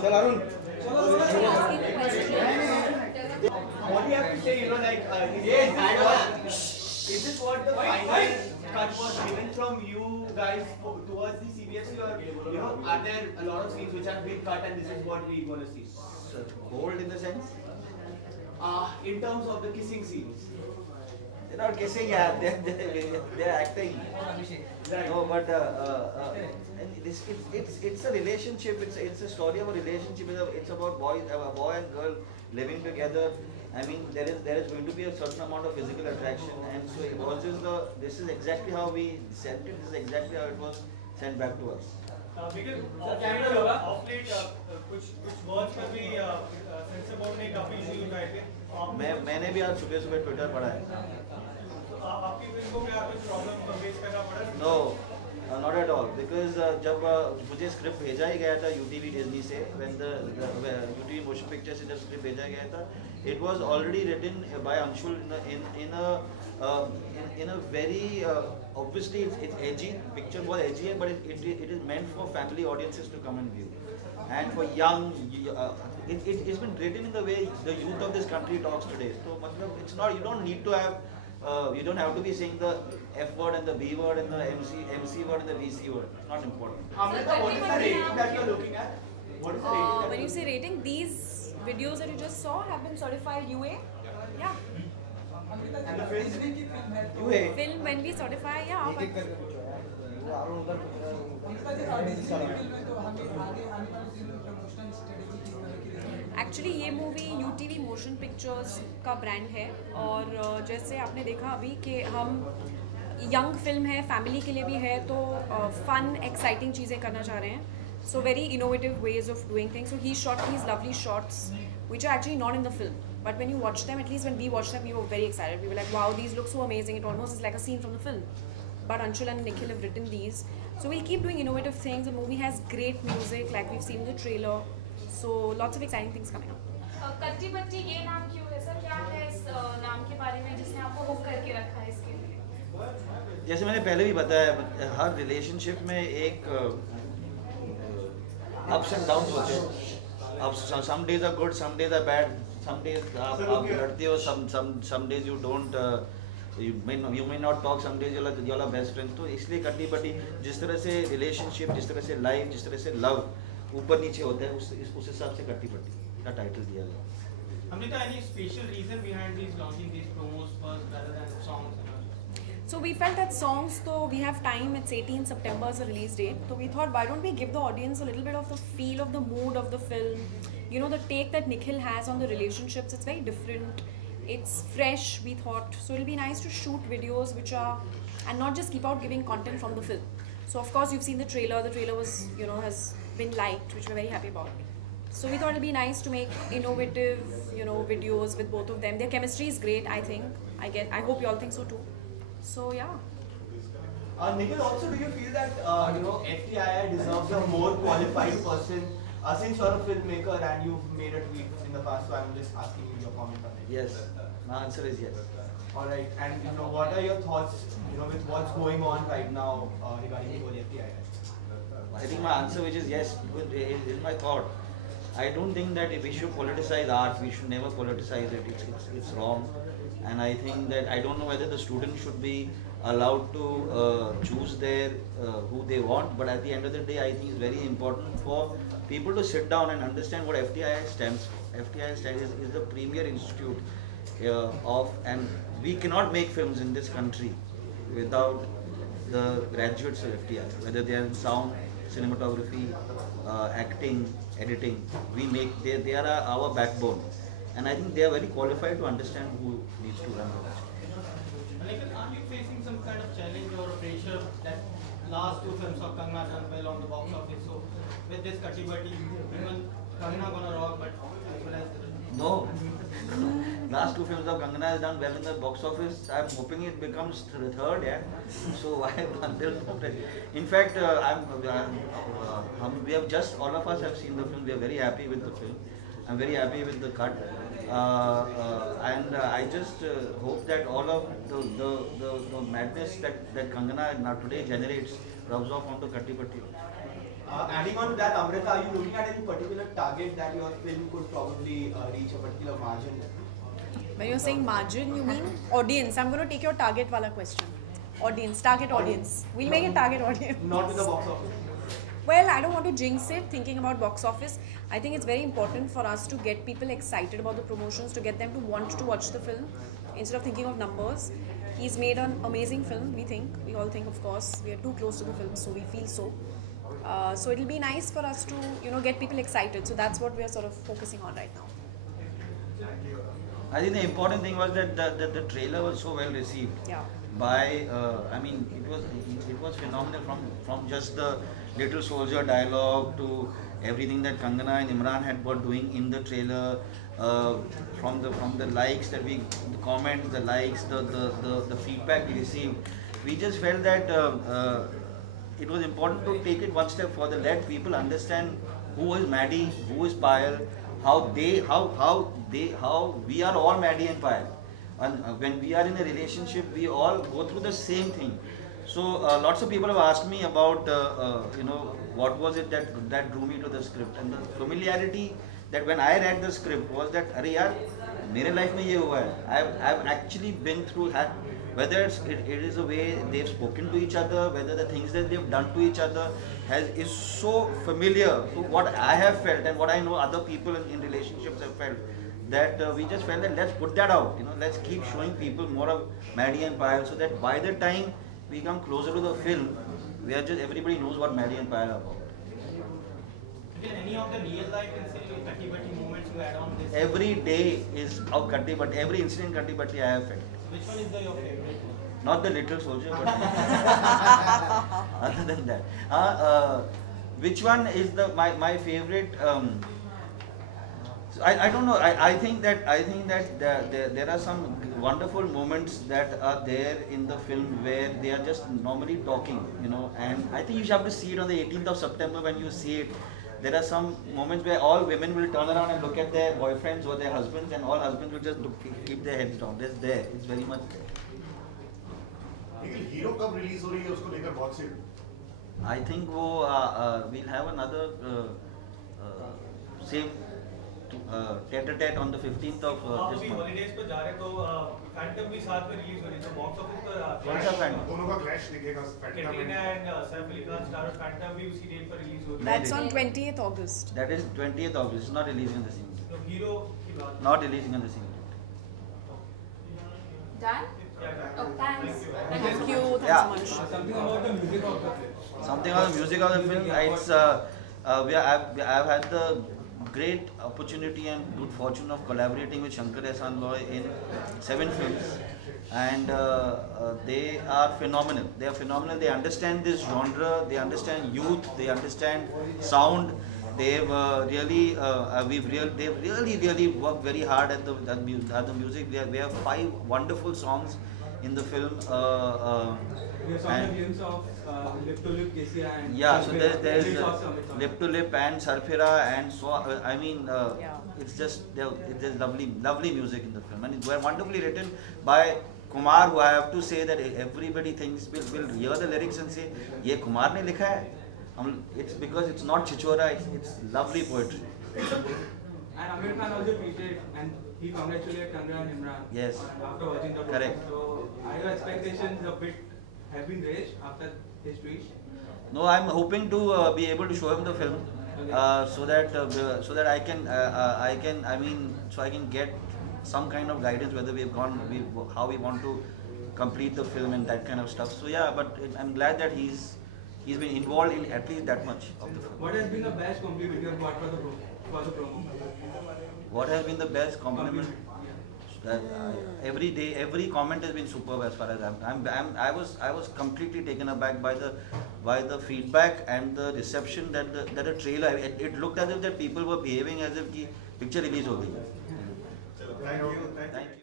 Chal Arun. What do you have to say? You know, like, is this what the final cut was given from you guys towards the CBSE, or you know, are there a lot of scenes which have been cut and this is what we're going to see? So, bold in the sense? In terms of the kissing scenes. They're not kissing, yeah. They're acting. Right. No, but it's a relationship. It's a story of a relationship. It's about a boy and girl living together. I mean, there is going to be a certain amount of physical attraction, and so this is exactly how we sent it. This is exactly how it was sent back to us. Because of late कुछ words में भी sensor board ने काफी issue उठाए थे. मैंने भी आज सुबह ट्विटर पढ़ा है. आपकी फिल्म को क्या कुछ प्रॉब्लम फेस करना पड़ा? No, not at all. Because जब मुझे स्क्रिप्ट भेजा ही गया था UTV डिज्नी से, when the UTV motion picture से जब स्क्रिप्ट भेजा गया था, it was already written by Anshul in a very obviously it's edgy. Picture was edgy, but it is meant for family audiences to come and view, and for young. It's been written in the way the youth of this country talks today. So, it's not. You don't need to have. You don't have to be saying the F word and the B word and the MC word and the VC word. It's not important. Amrita, what is the rating that you're looking at? What is the rating? When you say rating, these videos that you just saw have been certified UA. Yeah. And the film? UA. Film when we certify, yeah. Actually ये movie UTV motion pictures का brand है, और जैसे आपने देखा अभी कि हम यंग फिल्म है, फैमिली के लिए भी है, तो फन एक्साइटिंग चीज़ें करना चाह रहे हैं. So very innovative ways of doing things. So he shot these lovely shots which are actually not in the film, but when you watch them, at least when we watched them, we were very excited. We were like, wow, these look so amazing. It almost is like a scene from the film. But Anshul and Nikhil have written these, so we'll keep doing innovative things. The movie has great music, like we've seen in the trailer. So lots of exciting things coming up. कट्टी बट्टी ये नाम क्यों है sir? क्या है इस नाम के बारे में जिसने आपको हुक करके रखा है इसके लिए? जैसे मैंने पहले भी बताया, हर रिलेशनशिप में एक ups and downs होते हैं. Some days are good, some days are bad. Some days आप लड़ते हो, some days you don't. You may not talk. Some days you're best friends. तो इसलिए कट्टी बट्टी, जिस तरह से रिलेशनशिप, जिस तरह से लाइफ, जिस तरह से लव ऊपर नीचे होता है, उस हिसाब से कट्टी बट्टी का टाइटल दिया गया. Amrita, any special reason behind these launching these promos first rather than songs? So we felt that songs, though we have time, it's 18 September as a release date. So we thought, why don't we give the audience a little bit of the feel of the mood of the film? You know, the take that Nikhil has on the relationships, it's very different. It's fresh, we thought. So it'll be nice to shoot videos which are, and not just keep out giving content from the film. So of course you've seen the trailer. The trailer was, you know, has been liked, which we're very happy about. So we thought it'd be nice to make innovative, you know, videos with both of them. Their chemistry is great, I think. I hope you all think so too. So yeah. Nikhil, also, do you feel that you know, FTII deserves a more qualified person? Since you're a filmmaker and you've made a tweet in the past, so I'm just asking you your comment on it. Yes, my answer is yes. All right, and you know, what are your thoughts, you know, with what's going on right now regarding the whole FTII? I think my answer, which is yes, is my thought. I don't think that we should politicize art. We should never politicize it. It's wrong. And I think that I don't know whether the students should be allowed to choose their who they want. But at the end of the day, I think it's very important for people to sit down and understand what FTII stands for. FTII is the premier institute and we cannot make films in this country without the graduates of FTII, whether they are in sound, cinematography, acting, editing. They are our backbone, and I think they are very qualified to understand who needs to run the country. Nikhil, are you facing some kind of challenge or pressure that last two films of Kangana done well on the box office? So with this Katti Batti, even Kangana gonna rock, but as well as No. Last two films of Kangana has done well in the box office. I'm hoping it becomes third, yeah. So why until in fact, we have just all of us have seen the film. We are very happy with the film. I'm very happy with the cut, and I just hope that all of the madness that Kangana now today generates rubs off onto Katti Batti. Adding on to that, Amrita, are you looking at any particular target that your film could probably reach a particular margin? When you're saying margin, you mean audience. I'm going to take your target wala question. Audience, target audience. We'll make it target audience. Not with the box office. Well, I don't want to jinx it thinking about box office. I think it's very important for us to get people excited about the promotions, to get them to want to watch the film instead of thinking of numbers. He's made an amazing film, we think. We all think, of course. We are too close to the film, so we feel so. So it'll be nice for us to, get people excited. So that's what we are sort of focusing on right now. I think the important thing was that the trailer was so well received. Yeah. I mean, it was phenomenal from just the little soldier dialogue to everything that Kangana and Imran had were doing in the trailer, from the likes that the comments, the likes, the feedback we received. We just felt that it was important to take it one step further, let people understand who is Maddie, who is Payal, how we are all Maddie and Payal. And when we are in a relationship, we all go through the same thing. So lots of people have asked me about, what was it that drew me to the script, and the familiarity that when I read the script was that, अरे यार, मेरे life में ये हुआ है. I've actually been through that. Whether it is the way they've spoken to each other, whether the things that they've done to each other is so familiar to what I have felt and what I know other people in relationships have felt, that we just felt that let's put that out. Let's keep showing people more of Maddie and Payal, so that by the time we come closer to the film, everybody knows what Maddie and Payal are about. Any of the real life Katti Batti moments you add on this? Every day is of Katti Batti, every incident Katti Batti I have felt. Which one is your favorite? Not the little soldier, but other than that. Which one is my favorite? I don't know. I think that there are some wonderful moments that are there in the film where they are just normally talking, and I think you have to see it on the 18th of September. When you see it, there are some moments where all women will turn around and look at their boyfriends or their husbands, and all husbands will just keep their heads down. That's there. It's very much there. Hero कब release हो रही है उसको लेकर बहुत से I think we'll have another same tete-a-tete on the 15th of this month. Holidays पर जा रहे तो फैंटम भी साथ में रिलीज हो रही है, तो बॉक्स ऑफिस पर कौन सा Phantom? दोनों का क्लैश दिखेगा Katrina and Saif Ali Khan star Phantom भी उसी डेट पर रिलीज हो रही है. That's on 20th August. That is 20th August. It's not releasing on the same day. तो हीरो की बात. Not releasing on the same day. Done? Oh, thanks. Thank you. Thanks Yeah. so much. Something about the music of the film. Something on the music of the film. I've had the great opportunity and good fortune of collaborating with Shankar Ehsaan Loy in 7 films, and they are phenomenal. They are phenomenal. They understand this genre. They understand youth. They understand sound. They've they've really worked very hard at the music. We have 5 wonderful songs in the film. We have some names of Lip to Lip, KCA and Yeah, so Sarfira. there's It's awesome, it's awesome. Lip to Lip and Sarfira, and so Yeah. it's just there's lovely music in the film, and it's wonderfully written by Kumar, who I have to say that everybody thinks will hear the lyrics and say, "ये Kumar ने लिखा है." It's because it's not Chichora, it's lovely poetry. And Amir Khan also tweeted and he congratulated Kangana and Imran. Yes. After watching the Correct. So are your expectations a bit have been raised after his tweet? No, I'm hoping to be able to show him the film, so that I can get some kind of guidance whether how we want to complete the film and that kind of stuff. So yeah, but I'm glad that he's been involved in at least that much of the film. What has been the best compliment you have got for the promo? What has been the best compliment? Every day, every comment has been superb as far as I was completely taken aback by the feedback and the reception that the trailer. It looked as if that people were behaving as if the picture release ho gayi. Thank you. Thank you.